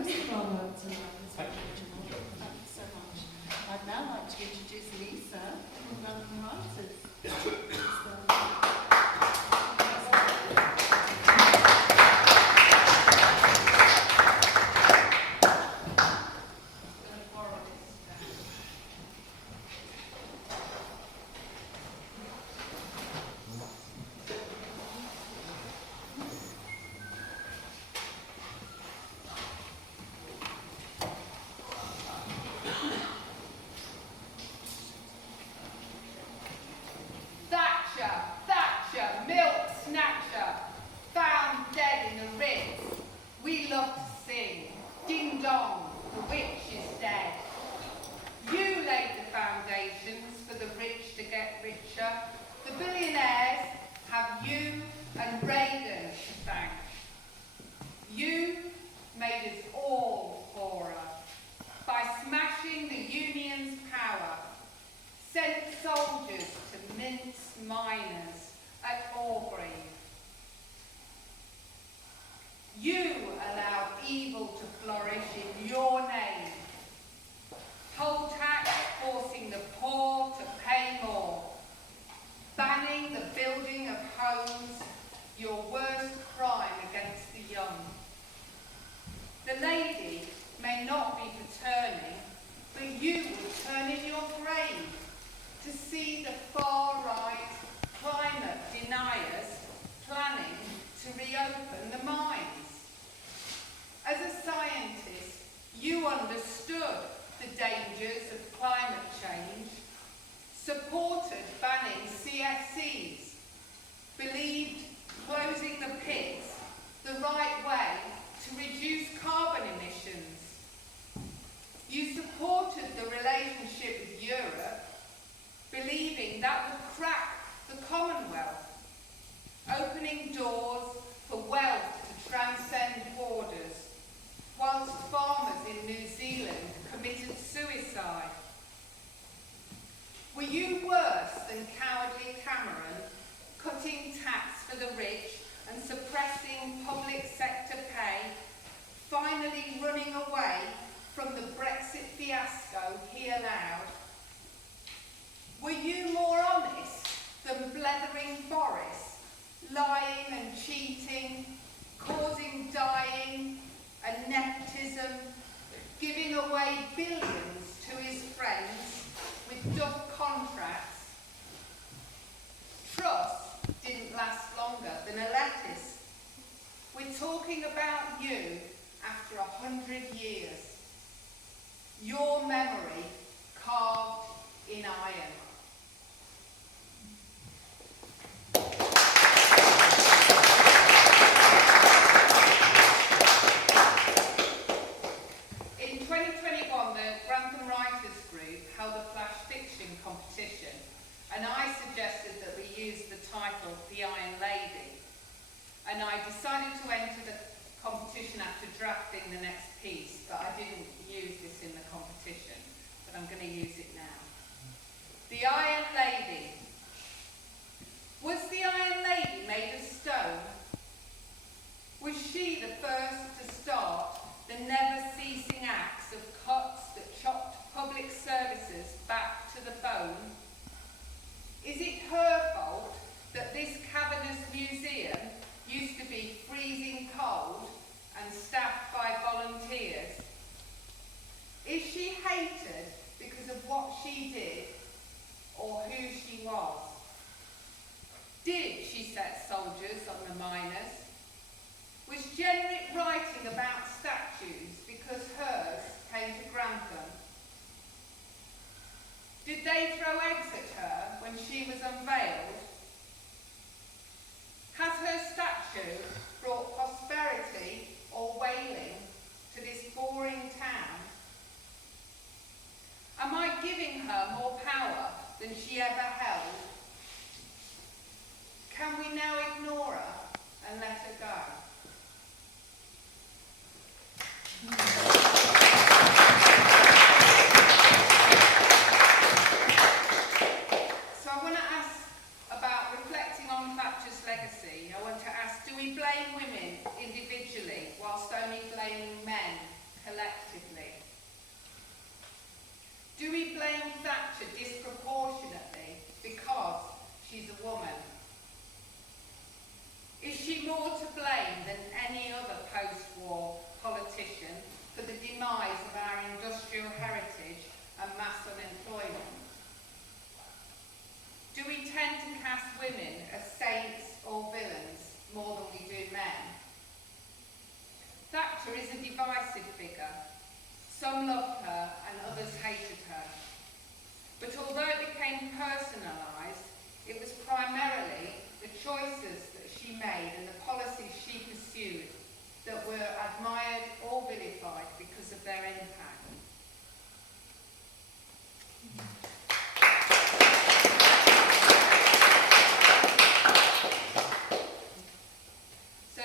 most of our work tonight is original. Thank you so much. I'd now like to introduce Lisa from Grantham Writers. Thatcher, milk snatcher, found dead in the Ritz. We love to sing, ding dong, the witch is dead. You laid the foundations for the rich to get richer. The billionaires have you and Reagan to thank. You made us all poorer by smashing the union's power, sent soldiers to mince miners at Aubrey. You allowed evil to flourish in your name. Poll tax forcing the poor to pay more. Banning the building of homes, your worst crime against the young. The lady may not be for turning, but you will turn in your grave to see the far-right climate deniers planning to reopen the mines. As a scientist, you understood the dangers of climate change, supported banning CFCs, believed closing the pits the right way to reduce carbon emissions. You supported the relationship with Europe, believing that would crack the Commonwealth, opening doors for wealth to transcend borders, whilst farmers in New Zealand committed suicide. Were you worse than cowardly Cameron, cutting tax for the rich and suppressing public sector pay, finally running away from the Brexit fiasco he allowed? Were you more honest than blethering Boris, lying and cheating, causing dying and nepotism, giving away billions to his friends with duff contracts? Trust didn't last longer than a lettuce. We're talking about you after 100 years. Your memory carved in iron. In 2021, the Grantham Writers Group held a flash fiction competition, and I suggested that we use the title The Iron Lady. And I decided to enter the competition after drafting the next piece, but I didn't use this in the competition, but I'm going to use it now. The Iron Lady. Was the Iron Lady made of stone? Was she the first to start the never-ceasing acts of cuts that chopped public services back to the bone? Is it her fault that this cavernous museum used to be freezing cold and staffed by volunteers? Is she hated because of what she did or who she was? Did she set soldiers on the miners? Was Jenrick writing about statues because hers came to Grantham? Did they throw eggs at her when she was unveiled? Has her statue brought prosperity or wailing to this boring town? Am I giving her more power than she ever held? Can we now ignore her and let her go? So I want to ask divisive figure. Some loved her and others hated her. But although it became personalised, it was primarily the choices that she made and the policies she pursued that were admired or vilified because of their impact. So,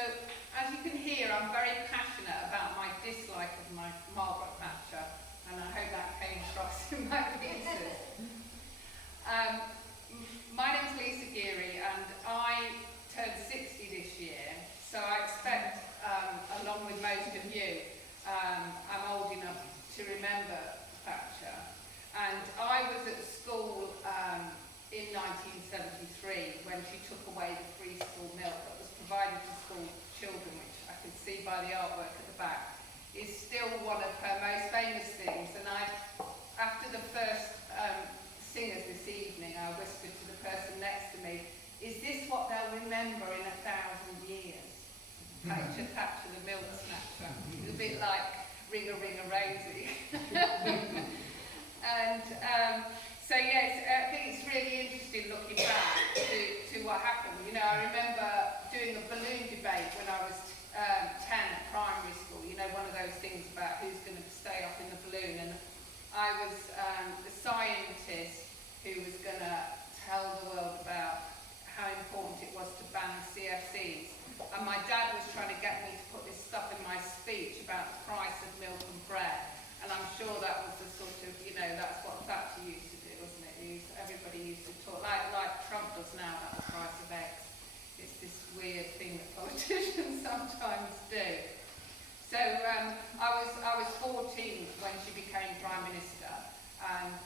as you can hear, I'm very passionate about my dislike of Margaret Thatcher, and I hope that came across in my pieces. My name's Geary, and I turned 60 this year, so I expect, along with most of you, I'm old enough to remember Thatcher. And I was at school in 1973 when she took away the free school milk that was provided to school children, which I can see by the artwork at the back, is still one of her most famous things. And after the first singers this evening, I whispered to the person next to me, is this what they'll remember in 1,000 years? Thatcher the milk snatcher. It's a bit like Ring a Rosie. And so yes, I think it's really interesting looking back to what happened. You know, I remember doing a balloon debate when I was 10 at primary school. You know, one of those things about who's going to stay up in the balloon. And I was the scientist who was going to tell the world about how important it was to ban CFCs. And my dad was trying to get me to put this stuff in my speech about the price of milk and bread. And I'm sure that was the sort of, you know, that's what Thatcher used to do, wasn't it? Everybody used to talk, like Trump does now, about the price of eggs. It's this weird thing that politicians sometimes do. So I was 14 when she became Prime Minister, and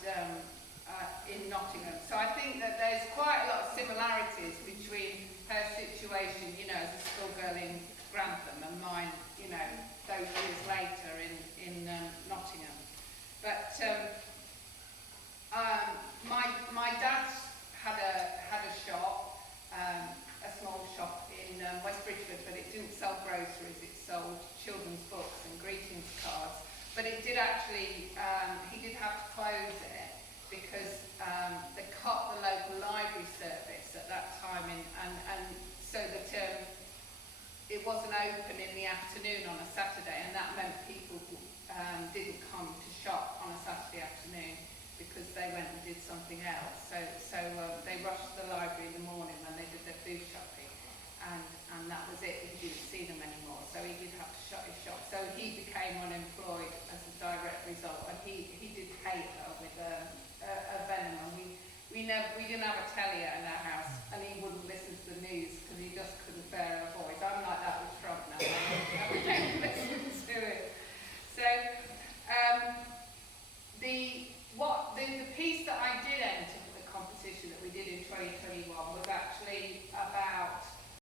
in Nottingham. So I think that there's quite a lot of similarities between her situation, you know, as a schoolgirl in Grantham and mine, you know, those years later in Nottingham. But my dad had a shop, a small shop in West Bridgford, but it didn't sell groceries. It sold children's books and greetings cards. But it did actually, he did have to close it because they cut the local library service at that time, and so that it wasn't open in the afternoon on a Saturday, and that meant people didn't come to shop on a Saturday afternoon because they went and did something else. So they rushed to the library in the morning when they did their food shopping, and that was it. You didn't see them